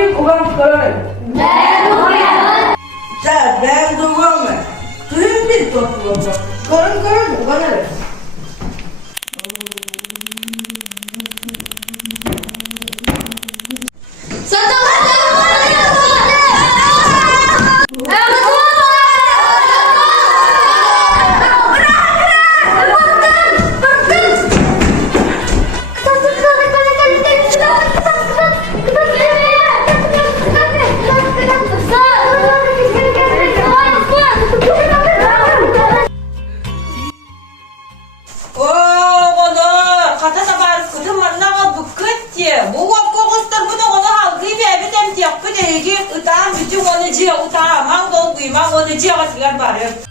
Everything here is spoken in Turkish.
kim ulan kırın? Ben uyanım. Ben duvarım. Duyun bir toplumda. Kırın ulan evet. Mang đồ quỷ mang đồ thì chia vào thì ăn bảo được.